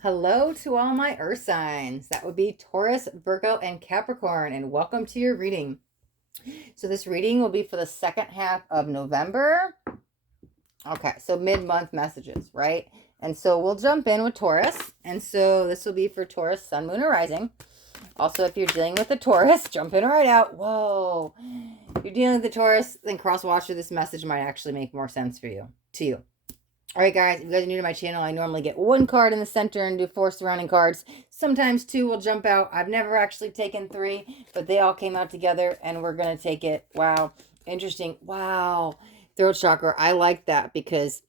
Hello to all my earth signs. That would be Taurus, Virgo, and Capricorn, and welcome to your reading. So, this reading will be for the second half of November. Okay, so mid-month messages, right? And so we'll jump in with Taurus. And so this will be for Taurus, Sun, Moon, or Rising. Also, if you're dealing with a Taurus, jump in right out. Whoa. If you're dealing with the Taurus, then cross-watch, or this message might actually make more sense for you, to you. All right, guys, if you guys are new to my channel, I normally get one card in the center and do 4 surrounding cards. Sometimes 2 will jump out. I've never actually taken 3, but they all came out together, and we're going to take it. Wow. Interesting. Wow. Throat chakra. I like that because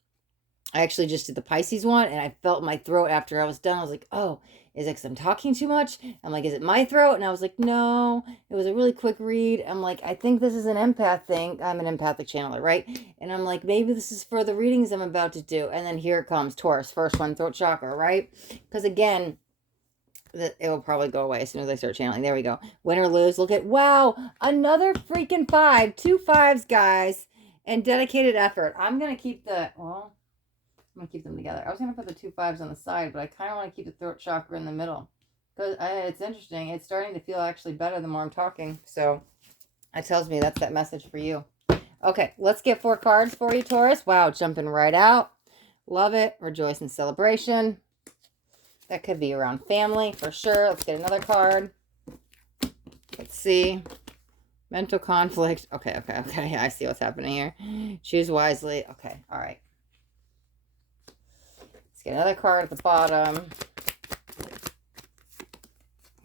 I actually just did the Pisces one, and I felt my throat after I was done. I was like, oh, is it because I'm talking too much? I'm like, is it my throat? And I was like, no. It was a really quick read. I'm like, I think this is an empath thing. I'm an empathic channeler, right? And I'm like, maybe this is for the readings I'm about to do. And then here it comes, Taurus, first one, throat chakra, right? Because again, it will probably go away as soon as I start channeling. There we go. Win or lose. Look at, wow, another freaking 5. 2 5s, guys, and dedicated effort. I'm going to keep I'm going to keep them together. I was going to put the 2 5s on the side, but I kind of want to keep the throat chakra in the middle. Because it's interesting. It's starting to feel actually better the more I'm talking. So that tells me that's that message for you. Okay, let's get 4 cards for you, Taurus. Wow, jumping right out. Love it. Rejoice in celebration. That could be around family for sure. Let's get another card. Let's see. Mental conflict. Okay. I see what's happening here. Choose wisely. Okay, all right. Let's get another card at the bottom.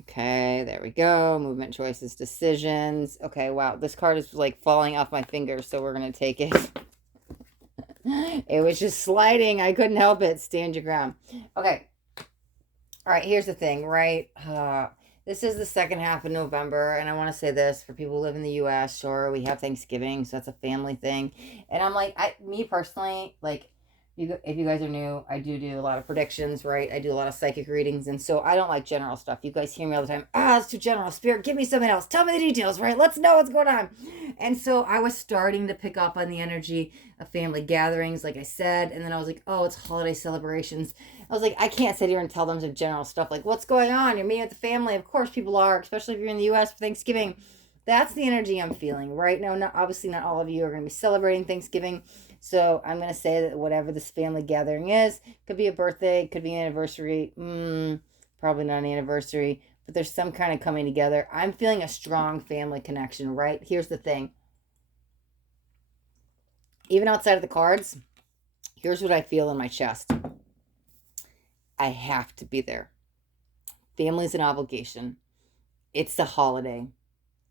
Okay, there we go. Movement, choices, decisions. Okay, wow. This card is like falling off my fingers, so we're going to take it. It was just sliding. I couldn't help it. Stand your ground. Okay. All right, here's the thing, right? This is the second half of November, and I want to say this for people who live in the U.S. Sure, we have Thanksgiving, so that's a family thing. And I'm like, me personally, like, if you guys are new, I do a lot of predictions, right? I do a lot of psychic readings, and so I don't like general stuff. You guys hear me all the time. It's too general. Spirit, give me something else. Tell me the details, right? Let's know what's going on. And so I was starting to pick up on the energy of family gatherings, like I said, and then I was like, oh, it's holiday celebrations. I was like, I can't sit here and tell them some general stuff like, what's going on? You're meeting with the family. Of course people are, especially if you're in the U.S. for Thanksgiving. That's the energy I'm feeling right now. Obviously, not all of you are going to be celebrating Thanksgiving. So I'm going to say that whatever this family gathering is, could be a birthday, could be an anniversary. Probably not an anniversary, but there's some kind of coming together. I'm feeling a strong family connection, right? Here's the thing. Even outside of the cards, here's what I feel in my chest. I have to be there. Family's an obligation. It's the holiday.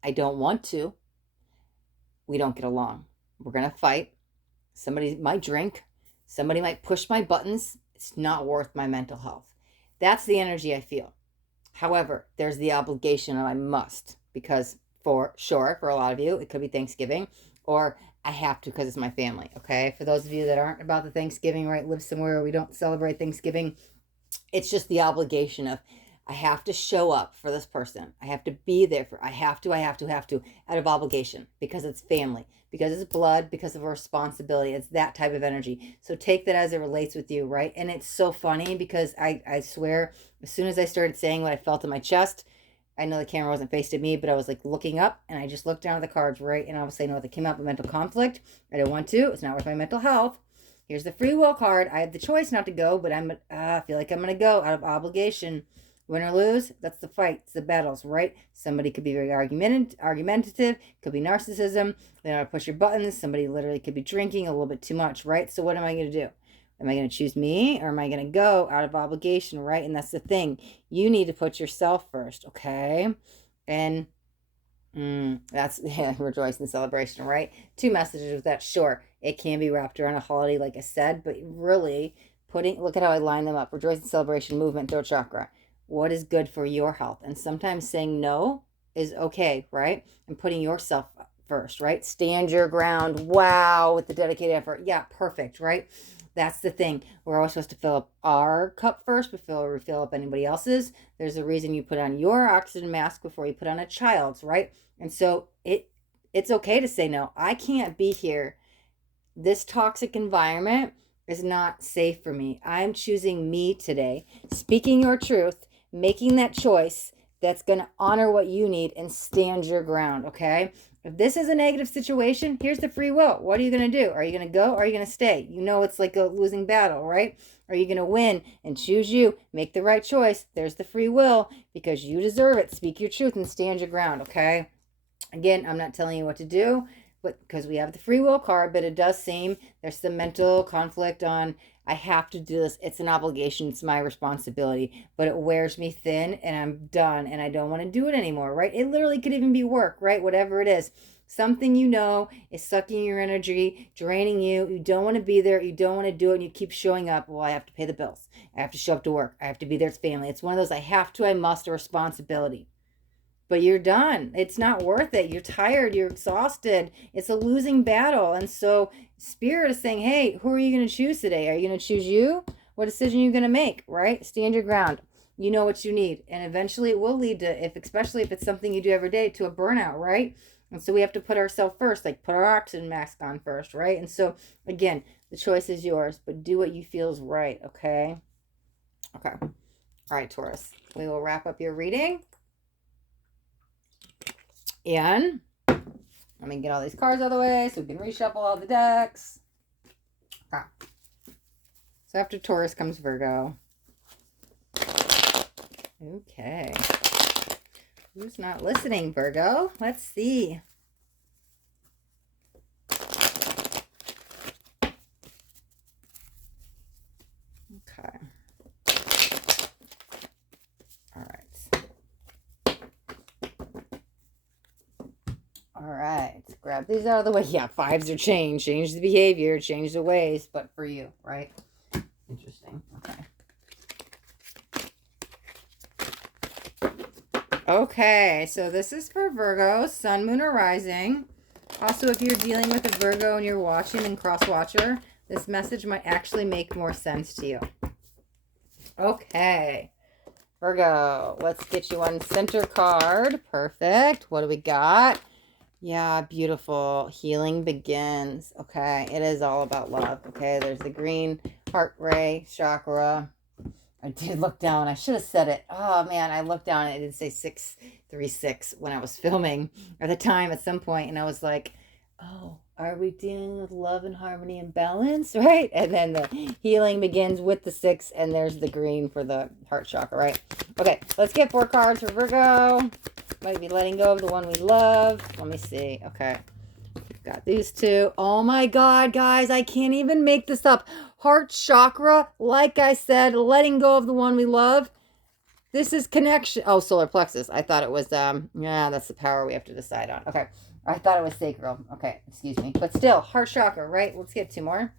I don't want to. We don't get along. We're going to fight. Somebody might drink. Somebody might push my buttons. It's not worth my mental health. That's the energy I feel. However, there's the obligation of I must, because for sure, for a lot of you, it could be Thanksgiving, or I have to because it's my family, okay? For those of you that aren't about the Thanksgiving, right, live somewhere where we don't celebrate Thanksgiving, it's just the obligation of I have to show up for this person. I have to be there for, I have to, out of obligation, because it's family, because it's blood, because of a responsibility. It's that type of energy. So take that as it relates with you, right? And it's so funny because I swear, as soon as I started saying what I felt in my chest, I know the camera wasn't faced at me, but I was like looking up, and I just looked down at the cards, right? And obviously I know that came up with mental conflict. I don't want to. It's not worth my mental health. Here's the free will card. I have the choice not to go, but I feel like I'm going to go out of obligation. Win or lose, that's the fights, the battles, right? Somebody could be very argumentative, could be narcissism. They don't want to push your buttons. Somebody literally could be drinking a little bit too much, right? So what am I going to do? Am I going to choose me, or am I going to go out of obligation, right? And that's the thing. You need to put yourself first, okay? And that's rejoice and celebration, right? 2 messages with that. Sure, it can be wrapped around a holiday, like I said, but really look at how I line them up. Rejoice and celebration, movement, throat chakra. What is good for your health? And sometimes saying no is okay, right? And putting yourself first, right? Stand your ground. Wow, with the dedicated effort. Yeah, perfect, right? That's the thing. We're always supposed to fill up our cup first before we fill up anybody else's. There's a reason you put on your oxygen mask before you put on a child's, right? And so it's okay to say no. I can't be here. This toxic environment is not safe for me. I'm choosing me today, speaking your truth, making that choice that's going to honor what you need and stand your ground, okay? If this is a negative situation, here's the free will. What are you going to do? Are you going to go or are you going to stay? You know it's like a losing battle, right? Are you going to win and choose you? Make the right choice. There's the free will because you deserve it. Speak your truth and stand your ground, okay? Again, I'm not telling you what to do, but because we have the free will card, but it does seem there's some mental conflict on I have to do this. It's an obligation. It's my responsibility, but it wears me thin and I'm done and I don't want to do it anymore, right? It literally could even be work, right? Whatever it is. Something you know is sucking your energy, draining you. You don't want to be there. You don't want to do it. And you keep showing up. Well, I have to pay the bills. I have to show up to work. I have to be there. It's family. It's one of those I have to, I must, a responsibility. But you're done. It's not worth it. You're tired. You're exhausted. It's a losing battle. And so Spirit is saying, hey, who are you going to choose today? Are you going to choose you? What decision are you going to make, right? Stand your ground. You know what you need. And eventually it will lead to, especially if it's something you do every day, to a burnout, right? And so we have to put ourselves first, like put our oxygen mask on first, right? And so again, the choice is yours, but do what you feel is right, okay? Okay. All right, Taurus. We will wrap up your reading. And let me get all these cards out of the way so we can reshuffle all the decks. Okay. So after Taurus comes Virgo. Okay. Who's not listening, Virgo? Let's see. Okay. All right. All right. Grab these out of the way. Yeah, fives are changed. Change the behavior, change the ways, but for you, right? Interesting. Okay. Okay, so this is for Virgo, Sun, Moon, or Rising. Also, if you're dealing with a Virgo and you're watching and cross-watcher, this message might actually make more sense to you. Okay, Virgo, let's get you one center card. Perfect. What do we got? Yeah, beautiful. Healing begins. Okay, it is all about love. Okay, there's the green heart ray chakra. I did look down. I should have said it. Oh, man, I looked down and it did say 636 when I was filming at the time at some point. And I was like, oh, are we dealing with love and harmony and balance, right? And then the healing begins with the 6, and there's the green for the heart chakra, right? Okay, let's get 4 cards for Virgo. Might be letting go of the one we love. Let me see. Okay. We've got these 2. Oh my God, guys, I can't even make this up. Heart chakra, like I said, letting go of the one we love. This is connection. Oh, solar plexus. I thought it was, yeah, that's the power we have to decide on. Okay. I thought it was sacral. Okay, excuse me. But still, heart chakra, right? Let's get 2 more.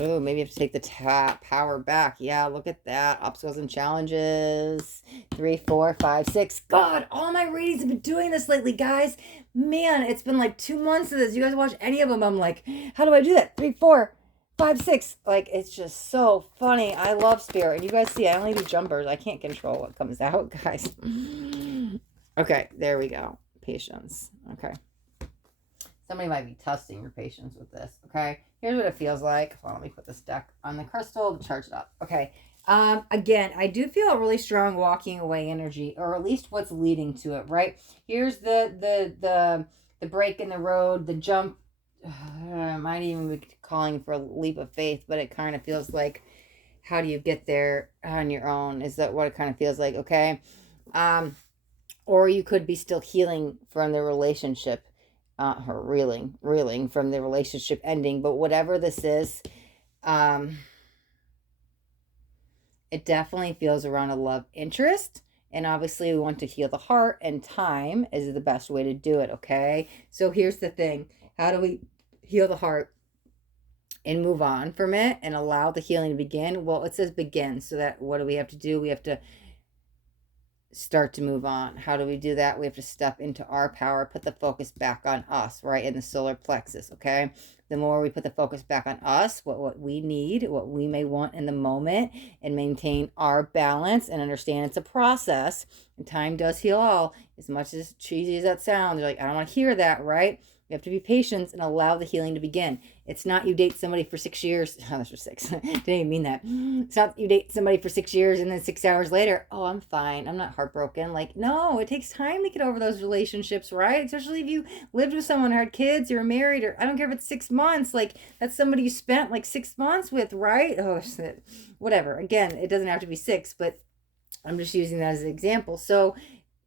Oh, maybe you have to take the power back. Yeah, look at that. Obstacles and challenges. 3, 4, 5, 6. God, all my readings have been doing this lately, guys. Man, it's been like 2 months of this. You guys watch any of them, I'm like, how do I do that? 3, 4, 5, 6. Like, it's just so funny. I love Spirit. And you guys see, I only do jumpers. I can't control what comes out, guys. Okay, there we go. Patience. Okay. Somebody might be testing your patience with this. Okay. Here's what it feels like. Well, let me put this deck on the crystal to charge it up. Okay. Again, I do feel a really strong walking away energy, or at least what's leading to it, right? Here's the break in the road, the jump. I might even be calling for a leap of faith, but it kind of feels like, how do you get there on your own? Is that what it kind of feels like? Okay. Or you could be still healing from the relationship, or reeling from the relationship ending. But whatever this is, it definitely feels around a love interest. And obviously we want to heal the heart, and time is the best way to do it, okay? So here's the thing. How do we heal the heart and move on from it and allow the healing to begin? Well, it says begin. So that, what do we have to do? We have to start to move on. How do we do that? We have to step into our power, put the focus back on us, right? In the solar plexus, okay? The more we put the focus back on us, what we need, what we may want in the moment, and maintain our balance and understand it's a process, and time does heal all. As much as cheesy as that sounds, you're like, I don't want to hear that, right? You have to be patient and allow the healing to begin. It's not you date somebody for 6 years. Oh, that's for 6. Didn't even mean that. It's not you date somebody for 6 years and then 6 hours later, oh, I'm fine. I'm not heartbroken. Like, no, it takes time to get over those relationships, right? Especially if you lived with someone or had kids or married, or I don't care if it's 6 months. Like, that's somebody you spent like 6 months with, right? Oh, shit. Whatever. Again, it doesn't have to be 6, but I'm just using that as an example. So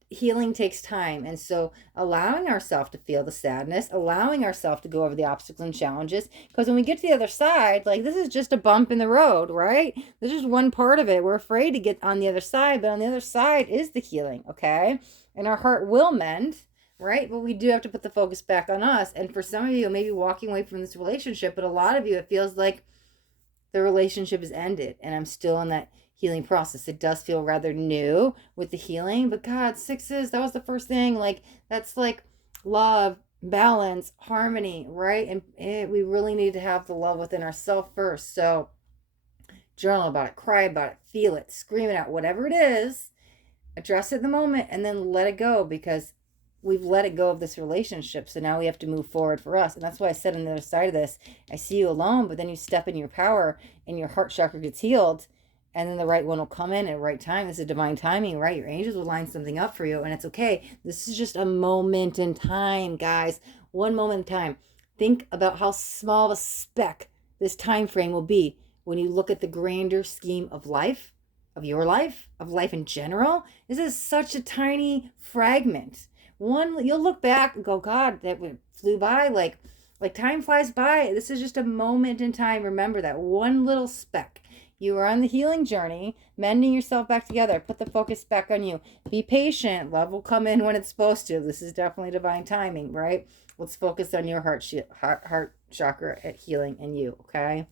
healing takes time. And so allowing ourselves to feel the sadness, allowing ourselves to go over the obstacles and challenges, because when we get to the other side, like, this is just a bump in the road, right? This is one part of it. We're afraid to get on the other side, but on the other side is the healing, okay? And our heart will mend, right? But we do have to put the focus back on us. And for some of you, maybe walking away from this relationship, but a lot of you, it feels like the relationship is ended and I'm still in that healing process. It does feel rather new with the healing, but God, 6s, that was the first thing. Like, that's like love, balance, harmony, right? And we really need to have the love within ourselves first. So journal about it, cry about it, feel it, scream it out, whatever it is, address it in the moment, and then let it go, because we've let it go of this relationship. So now we have to move forward for us. And that's why I said on the other side of this, I see you alone, but then you step in your power and your heart chakra gets healed. And then the right one will come in at the right time. This is divine timing, right? Your angels will line something up for you, and it's okay. This is just a moment in time, guys. One moment in time. Think about how small a speck this time frame will be when you look at the grander scheme of life, of your life, of life in general. This is such a tiny fragment. One, you'll look back and go, God, that flew by. Like time flies by. This is just a moment in time. Remember that one little speck. You are on the healing journey, mending yourself back together. Put the focus back on you. Be patient. Love will come in when it's supposed to. This is definitely divine timing, right? Let's focus on your heart chakra at healing in you, okay?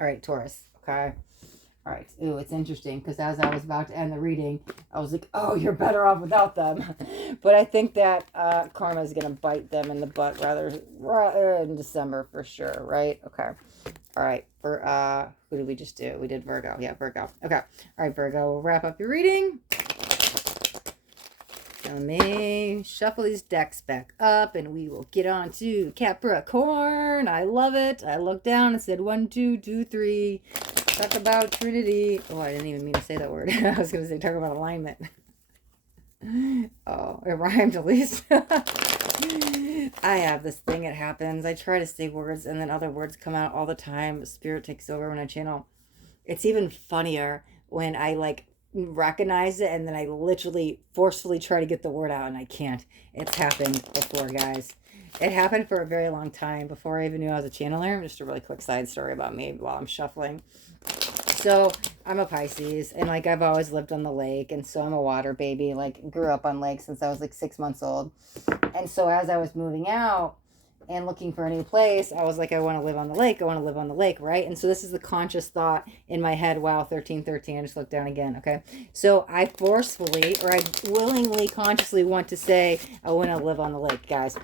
All right, Taurus, okay? All right. Ooh, it's interesting because as I was about to end the reading, I was like, oh, you're better off without them. But I think that karma is going to bite them in the butt rather in December for sure, right? Okay. All right. For who did we just do? We did Virgo. Yeah, Virgo. Okay. All right, Virgo. We'll wrap up your reading. Let me shuffle these decks back up and we will get on to Capricorn. I love it. I looked down and said 1, 2, 2, 3. Talk about Trinity. Oh, I didn't even mean to say that word. I was going to say talk about alignment. Oh, it rhymed at least. I have this thing, it happens. I try to say words and then other words come out all the time. Spirit takes over when I channel. It's even funnier when I like recognize it and then I literally forcefully try to get the word out and I can't. It's happened before, guys. It happened for a very long time before I even knew I was a channeler. Just a really quick side story about me while I'm shuffling. So I'm a Pisces and like I've always lived on the lake, and so I'm a water baby. Like grew up on lakes since I was like 6 months old. And so as I was moving out and looking for a new place, I was like, I want to live on the lake. I want to live on the lake, right? And so this is the conscious thought in my head. Wow, 1313. I just looked down again, okay? So I forcefully, or I willingly, consciously want to say, I want to live on the lake, guys.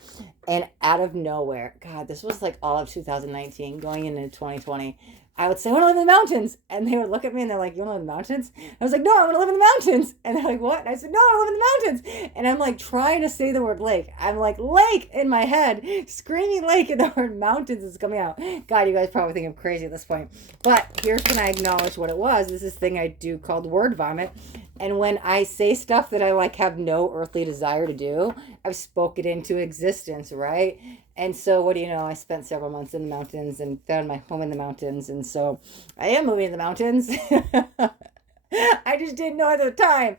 And out of nowhere, God, this was like all of 2019 going into 2020. I would say, I want to live in the mountains. And they would look at me and they're like, you want to live in the mountains? I was like, no, I want to live in the mountains. And they're like, what? And I said, no, I want to live in the mountains. And I'm like trying to say the word lake. I'm like, lake in my head, screaming lake, and the word mountains is coming out. God, you guys probably think I'm crazy at this point. But here's when I acknowledge what it was. This is this thing I do called word vomit. And when I say stuff that I like have no earthly desire to do, I've spoken it into existence, right? And so what do you know? I spent several months in the mountains and found my home in the mountains. And so I am moving to the mountains. I just didn't know at the time.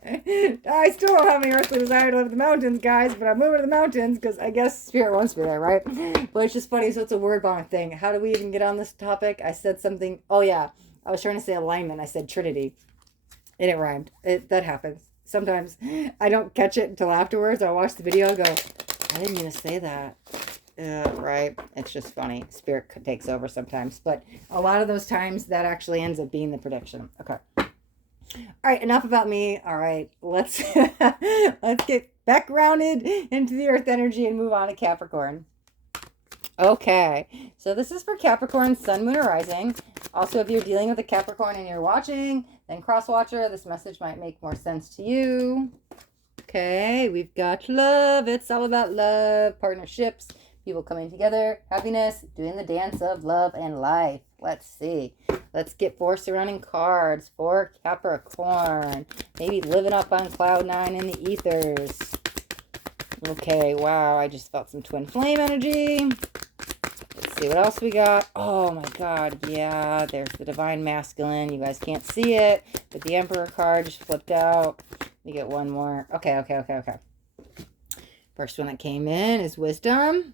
I still don't have any earthly desire to live in the mountains, guys, but I'm moving to the mountains because I guess Spirit wants me there, right? But it's just funny. So it's a word vomit thing. How do we even get on this topic? I said something. Oh, yeah. I was trying to say alignment. I said Trinity. And it rhymed. That happens. Sometimes I don't catch it until afterwards. I watch the video and go, I didn't mean to say that. Right? It's just funny. Spirit takes over sometimes. But a lot of those times, that actually ends up being the prediction. Okay. All right. Enough about me. All right. Let's get back grounded into the earth energy and move on to Capricorn. Okay, so this is for Capricorn, Sun, Moon, or Rising. Also, if you're dealing with a Capricorn and you're watching, then cross-watcher, this message might make more sense to you. Okay, we've got love. It's all about love, partnerships, people coming together, happiness, doing the dance of love and life. Let's see. Let's get 4 surrounding cards for Capricorn. Maybe living up on cloud 9 in the ethers. Okay, wow, I just felt some twin flame energy. Let's see what else we got. Oh my god, yeah, there's the divine masculine. You guys can't see it, but the emperor card just flipped out. Let me get one more. Okay. First one that came in is wisdom.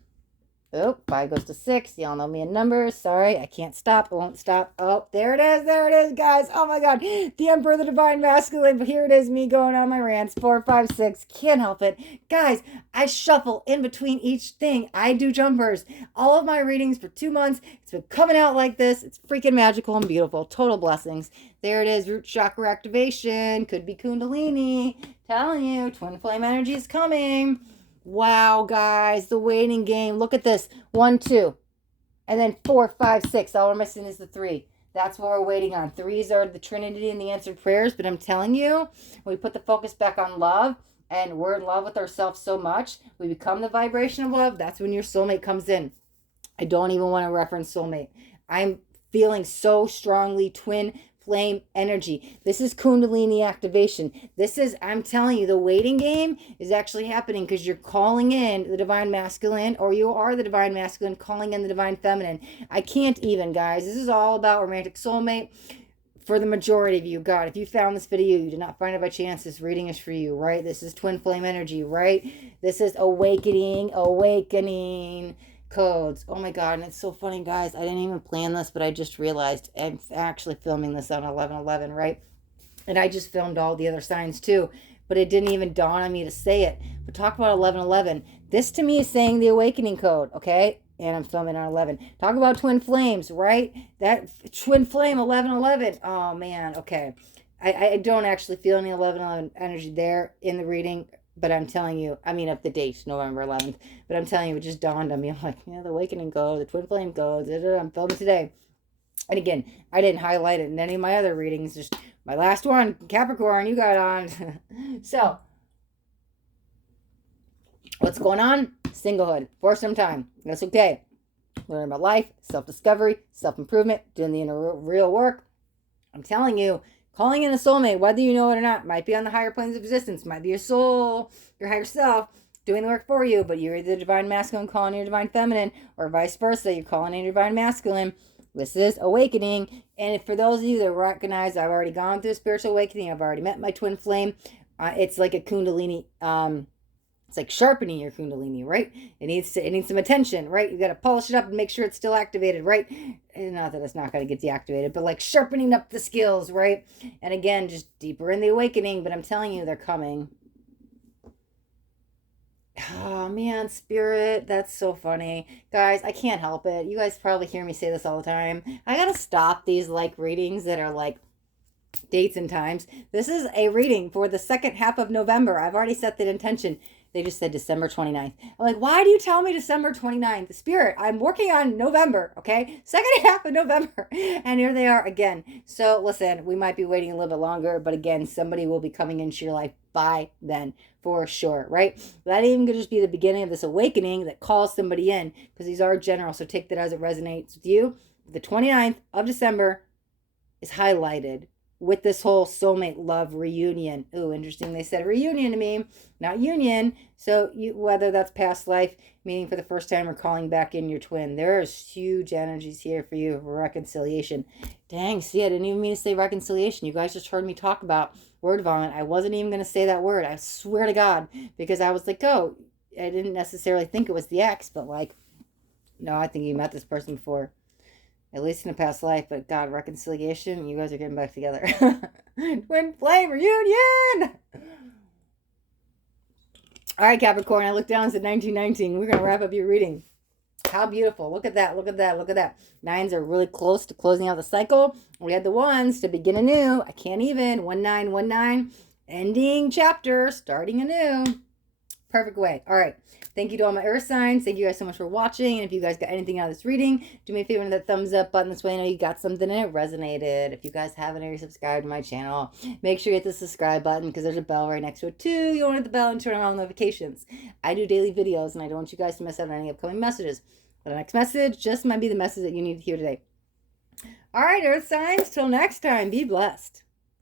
Oh, 5 goes to 6. Y'all know me in numbers. Sorry, I can't stop. I won't stop. Oh, there it is. There it is, guys. Oh my god. The Emperor, the Divine Masculine. But here it is, me going on my rants. 4, 5, 6. Can't help it. Guys, I shuffle in between each thing. I do jumpers. All of my readings for 2 months. It's been coming out like this. It's freaking magical and beautiful. Total blessings. There it is. Root chakra activation. Could be Kundalini. Telling you, twin flame energy is coming. Wow, guys, the waiting game. Look at this. 1, 2. And then 4, 5, 6. All we're missing is the 3. That's what we're waiting on. 3s are the Trinity and the answered prayers. But I'm telling you, when we put the focus back on love, and we're in love with ourselves so much, we become the vibration of love. That's when your soulmate comes in. I don't even want to reference soulmate. I'm feeling so strongly twin flame energy. This is Kundalini activation. This is, I'm telling you, the waiting game is actually happening because you're calling in the divine masculine, or you are the divine masculine calling in the divine feminine. I can't even, guys. This is all about romantic soulmate. For the majority of you, God, if you found this video, you did not find it by chance, this reading is for you, right? This is twin flame energy, right? This is awakening codes. Oh my god, and it's so funny, guys. I didn't even plan this, but I just realized I'm actually filming this on 11/11, right? And I just filmed all the other signs too, but it didn't even dawn on me to say it. But talk about 11/11. This to me is saying the awakening code, okay? And I'm filming on 11. Talk about twin flames, right? That twin flame 11/11. Oh man, okay. I don't actually feel any 11/11 energy there in the reading. But I'm telling you, I mean, of the date, November 11th. But I'm telling you, it just dawned on me. I'm like, yeah, the awakening code, the twin flame code. I'm filming today. And again, I didn't highlight it in any of my other readings. Just my last one, Capricorn, you got on. So, what's going on? Singlehood for some time. That's okay. Learning about life, self-discovery, self-improvement, doing the inner real work. I'm telling you, calling in a soulmate, whether you know it or not, might be on the higher planes of existence, might be your soul, your higher self, doing the work for you, but you're the divine masculine calling your divine feminine, or vice versa, you're calling in your divine masculine. This is awakening. And for those of you that recognize I've already gone through spiritual awakening, I've already met my twin flame, it's like a Kundalini, it's like sharpening your Kundalini, right? It needs some attention, right? You got to polish it up and make sure it's still activated, right? Not that it's not going to get deactivated, but like sharpening up the skills, right? And again, just deeper in the awakening, but I'm telling you, they're coming. Oh man, spirit, that's so funny. Guys, I can't help it. You guys probably hear me say this all the time. I got to stop these like readings that are like dates and times. This is a reading for the second half of November. I've already set that intention. They just said December 29th. I'm like, why do you tell me December 29th? Spirit, I'm working on November, okay? Second half of November. And here they are again. So listen, we might be waiting a little bit longer, but again, somebody will be coming into your life by then for sure, right? That even could just be the beginning of this awakening that calls somebody in, because these are general, so take that as it resonates with you. The 29th of December is highlighted with this whole soulmate love reunion. Ooh, interesting. They said reunion to me, not union. So whether that's past life, meeting for the first time, or calling back in your twin, there's huge energies here for you for reconciliation. Dang, see, I didn't even mean to say reconciliation. You guys just heard me talk about word vomit. I wasn't even going to say that word. I swear to God, because I was like, oh, I didn't necessarily think it was the ex, but like, no, I think you met this person before. At least in a past life, but God, reconciliation, you guys are getting back together. Twin flame reunion! All right, Capricorn, I looked down and said 1919. We're going to wrap up your reading. How beautiful. Look at that, look at that, look at that. 9s are really close to closing out the cycle. We had the 1s to begin anew. I can't even. 1919. Ending chapter, starting anew. Perfect way. All right. Thank you to all my earth signs. Thank you guys so much for watching. And if you guys got anything out of this reading, do me a favor and hit that thumbs up button. This way I know you got something and it resonated. If you guys haven't already subscribed to my channel, make sure you hit the subscribe button because there's a bell right next to it too. You want to hit the bell and turn on all notifications. I do daily videos and I don't want you guys to miss out on any upcoming messages. But the next message just might be the message that you need to hear today. All right, earth signs, till next time, be blessed.